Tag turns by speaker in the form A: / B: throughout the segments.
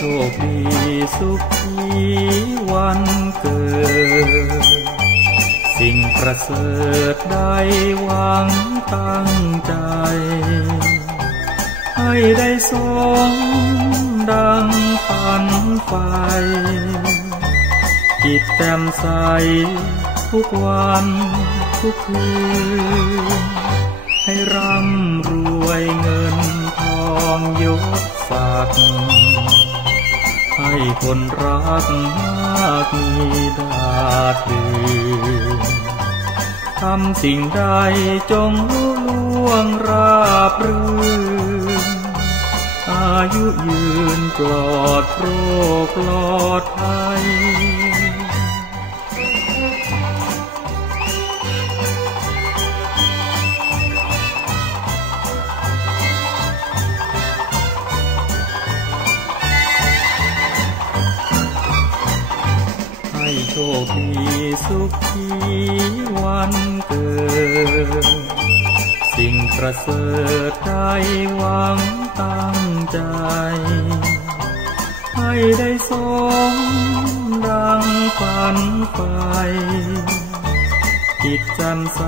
A: ชคดีสุขีวันเกิด สิ่งประเสริฐได้หวังตั้งใจ ให้ได้สมดังฝันไฟจิตแจ่มใสทุกวันทุกคืน ให้ร่ำรวยเงินทองยศศักดิ์ ให้คนรักมากมีดาดดืนทำสิ่งใดจงลุล่วงราบรื่น อายุยืนปลอดโรคปลอดภัย โชคดีสุขีวันเกิด สิ่งประเสริฐได้หวังตั้งใจ ให้ได้สมดังฝันไฟจิตแจ่มใส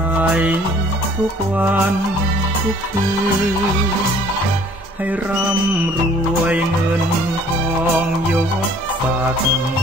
A: ทุกวันทุกคืนให้ร่ำรวยเงินทองยศศักดิ์